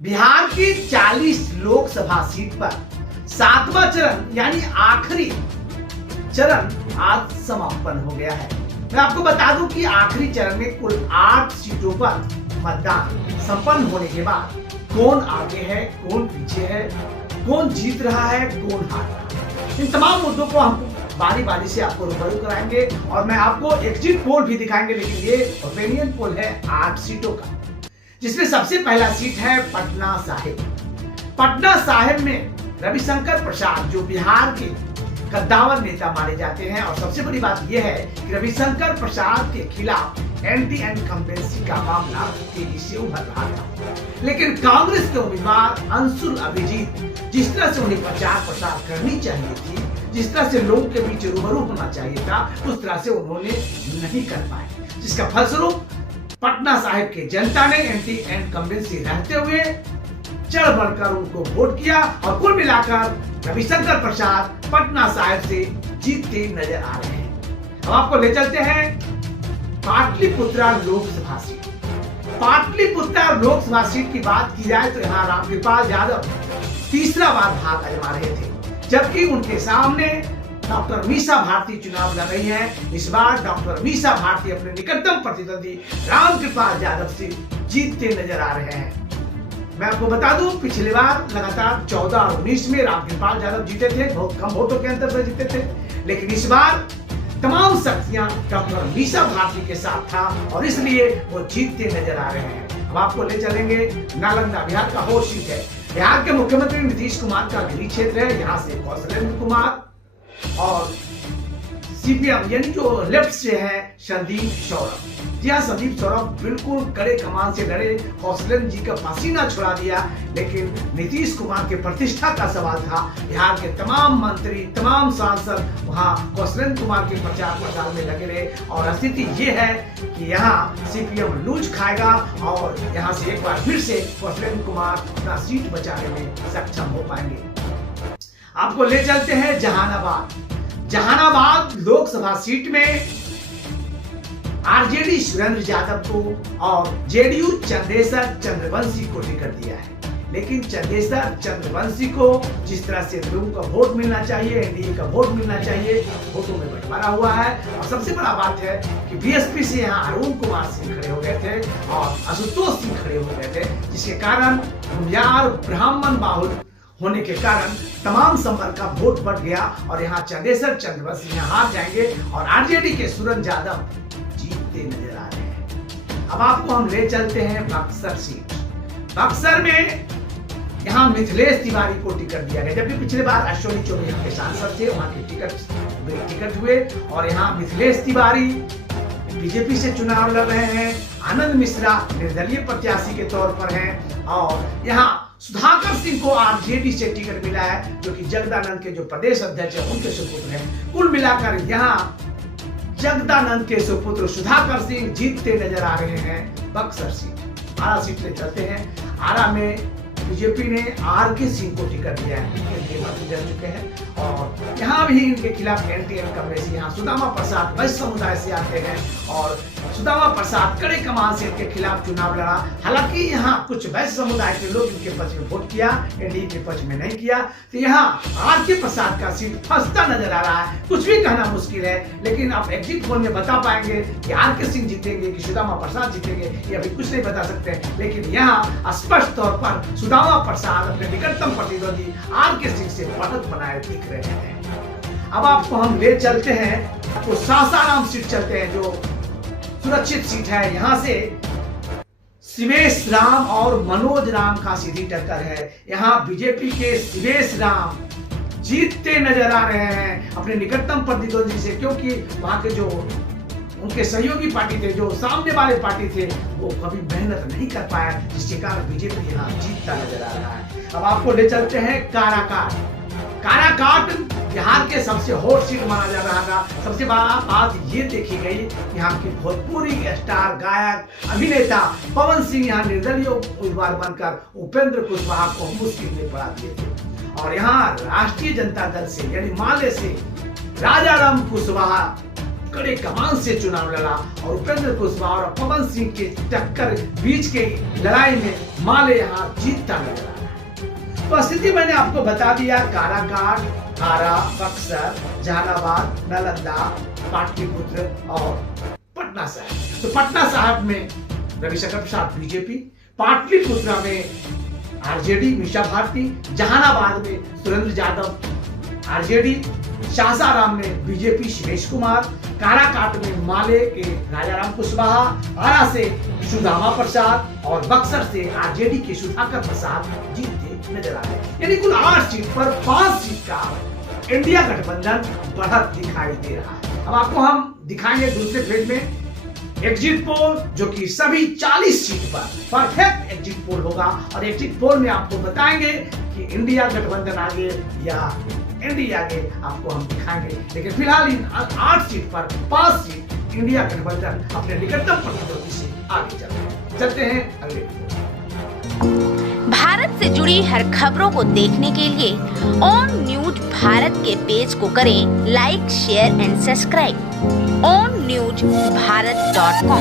बिहार की 40 लोकसभा सीट पर 7वां चरण यानी आखिरी चरण आज समापन हो गया है। मैं आपको बता दूं कि आखिरी चरण में कुल 8 सीटों पर मतदान संपन्न होने के बाद कौन आगे है, कौन पीछे है, कौन जीत रहा है, कौन हार रहा है, इन तमाम मुद्दों को हम बारी बारी से आपको रूबरू कराएंगे और मैं आपको एग्जिट पोल भी दिखाएंगे। लेकिन ये ओपिनियन पोल है 8 सीटों का, जिसमें सबसे पहला सीट है पटना साहिब। पटना साहिब में रविशंकर प्रसाद जो बिहार के कद्दावर नेता माने जाते हैं, और सबसे बड़ी बात यह है कि रविशंकर प्रसाद के खिलाफ एंटी इनकम्बेंसी का मामला तेजी से उभर रहा था। लेकिन कांग्रेस के उम्मीदवार अंशुल अभिजीत जिस तरह से उन्हें प्रचार प्रसार करनी चाहिए थी, जिस तरह से लोगों के बीच रूबरू होना चाहिए था, उस तरह से उन्होंने नहीं कर पाए, जिसका फलस्वरूप पटना साहिब के जनता ने एंटी इनकम्बेंसी रहते हुए चढ़ बढ़कर उनको वोट किया और कुल मिलाकर रविशंकर प्रसाद पटना साहिब से जीतते नजर आ रहे हैं। अब आपको ले चलते हैं पाटलिपुत्रा लोकसभा सीट। पाटलिपुत्रा लोकसभा सीट की बात की जाए तो यहाँ रामकृपाल यादव तीसरा बार भाग आजमा रहे थे, जबकि उनके सामने डॉक्टर मीसा भारती चुनाव लड़ रही हैं। इस बार डॉक्टर मीसा भारती अपने निकटतम प्रतिद्वंदी रामकृपाल यादव से जीतते नजर आ रहे हैं। मैं आपको बता दूं, पिछली बार लगातार 14 और 19 में रामकृपाल यादव जीते थे, बहुत कम वोटों के अंतर से जीते थे, लेकिन इस बार तमाम शक्तियां डॉक्टर मीसा भारती के साथ था और इसलिए वो जीतते नजर आ रहे हैं। अब आपको ले चलेंगे नालंदा, बिहार का होस्ट सीट है। बिहार के मुख्यमंत्री नीतीश कुमार का गृह क्षेत्र है। यहाँ से कौशलेंद्र कुमार और सीपीएम यानी जो लेफ्ट से है संदीप सौरभ। जी हाँ, संदीप सौरभ बिल्कुल कड़े कमान से लड़े, कौशलेंद्र जी का पसीना छुड़ा दिया, लेकिन नीतीश कुमार के प्रतिष्ठा का सवाल था। बिहार के तमाम मंत्री, तमाम सांसद वहां कौशलेंद्र कुमार के प्रचार प्रसार में लगे रहे और स्थिति ये है कि यहाँ सीपीएम लूज खाएगा और यहाँ से एक बार फिर से कौशलेंद्र कुमार अपना सीट बचाने में सक्षम हो पाएंगे। आपको ले चलते हैं जहानाबाद। जहानाबाद लोकसभा सीट में आरजेडी सुरेंद्र यादव को और जेडीयू चंदेश्वर चंद्रवंशी को टिकट दिया है, लेकिन चंदेश्वर चंद्रवंशी को जिस तरह से लोगों का वोट मिलना चाहिए, एनडीए का वोट मिलना चाहिए, वोटों में बंटवारा हुआ है। और सबसे बड़ा बात है कि बीएसपी से यहाँ अरुण कुमार सिंह खड़े हो गए थे और आशुतोष सिंह खड़े हो गए थे, जिसके कारण भूमियार ब्राह्मण बाहुल होने के कारण तमाम संवर्ग का वोट बढ़ गया और यहाँ चंदेश्वर चंद्रवंशी यहाँ हार जाएंगे और आरजेडी के सुरेंद्र यादव जीतते नजर आ रहे हैं। अब आपको हम ले चलते हैं बक्सर सीट। बक्सर में यहाँ मिथिलेश तिवारी को टिकट दिया गया, जबकि पिछले बार अश्विनी चौबे यहाँ के सांसद थे, वहां के टिकट हुए और यहाँ मिथिलेश तिवारी बीजेपी से चुनाव लड़ रहे हैं। आनंद मिश्रा निर्दलीय प्रत्याशी के तौर पर हैं और यहाँ सुधाकर सिंह को आरजेडी से टिकट मिला है, जो कि जगदानंद के जो प्रदेश अध्यक्ष है उनके सुपुत्र हैं। कुल मिलाकर यहाँ जगदानंद के सुपुत्र सुधाकर सिंह जीतते नजर आ रहे हैं। बक्सर सीट। आरा सीट ले चलते हैं। आरा में बीजेपी ने आर के सिंह को टिकट दिया है, मंत्री रह चुके हैं और यहाँ भी इनके खिलाफ एंटी इनकम्बेंसी। यहाँ सुदामा प्रसाद वैश्य समुदाय से आते हैं और सुदामा प्रसाद कड़े कमान से इनके खिलाफ चुनाव लड़ा। हालांकि यहाँ कुछ वैश्य समुदाय के लोग इनके पक्ष में वोट किया, एनडीए के पक्ष में नहीं किया, तो यहाँ आर के प्रसाद का सीट फंसता नजर आ रहा है। कुछ भी कहना मुश्किल है, लेकिन आप एग्जिट पोल में बता पाएंगे कि आर के सिंह जीतेंगे कि सुदामा प्रसाद जीतेंगे, ये अभी कुछ नहीं बता सकते। लेकिन यहाँ स्पष्ट तौर पर सुदामा प्रसाद अपने निकटतम प्रतिद्वंदी आर के सिंह से बढ़त बनाए दिख रहे हैं। अब आपको हम ले चलते हैं तो सासाराम सीट चलते हैं, जो सुरक्षित सीट है। यहां से शिवेश राम और मनोज राम का सीधी टक्कर है। यहां बीजेपी के शिवेश राम जीतते नजर आ रहे हैं अपने निकटतम प्रतिद्वंदी से, क्योंकि वहां के जो उनके सहयोगी पार्टी थे, जो सामने वाले पार्टी थे, वो कभी मेहनत नहीं कर पाया, जिसके कारण बीजेपी यहाँ जीतता नजर आ रहा है। अब आपको ले चलते हैं काराकाट। काराकाट बिहार के सबसे हॉट सीट माना जा रहा था। सबसे बड़ा बात ये देखी गई, यहाँ की भोजपुरी स्टार गायक अभिनेता पवन सिंह यहाँ निर्दलीय उम्मीदवार बनकर उपेंद्र कुशवाहा को मुश्किल में पड़ा दिए थे और यहाँ राष्ट्रीय जनता दल से यानी माले से राजाराम कुशवाहा कड़े कमान से चुनाव लड़ा और उपेंद्र कुशवाहा और पवन सिंह के टक्कर बीच के लड़ाई में माले यहाँ जीतता नजर आ रहा है। तो स्थिति मैंने आपको बता दिया, काराकाट, आरा, बक्सर, जहानाबाद, नालंदा, पाटलिपुत्र और पटना साहिब। तो पटना साहिब में रविशंकर प्रसाद बीजेपी, पाटलिपुत्र में आरजेडी मीशा भारती, जहानाबाद में सुरेंद्र यादव आरजेडी, शाहसाराम में बीजेपी शिवेश कुमार, काराकाट में माले के राजाराम कुशवाहा, आरा से सुदामा प्रसाद और बक्सर से आरजेडी के सुधाकर प्रसाद जीतते नजर आ रहे। यानी कुल 8 सीट पर 5 सीट का इंडिया गठबंधन बढ़त दिखाई दे रहा है। अब आपको हम दिखाएंगे दूसरे पेज में एग्जिट पोल, जो कि सभी 40 सीट पर परफेक्ट एग्जिट पोल होगा और एग्जिट पोल में आपको बताएंगे कि इंडिया गठबंधन आगे या एनडीए आगे, आपको हम दिखाएंगे। लेकिन फिलहाल इन 8 सीट पर 5 सीट इंडिया गठबंधन अपने निकटतम प्रतिद्वंदी से आगे चलते हैं अगले। भारत से जुड़ी हर खबरों को देखने के लिए ऑन न्यूज भारत के पेज को करें like, share and subscribe. onNewsBharat.com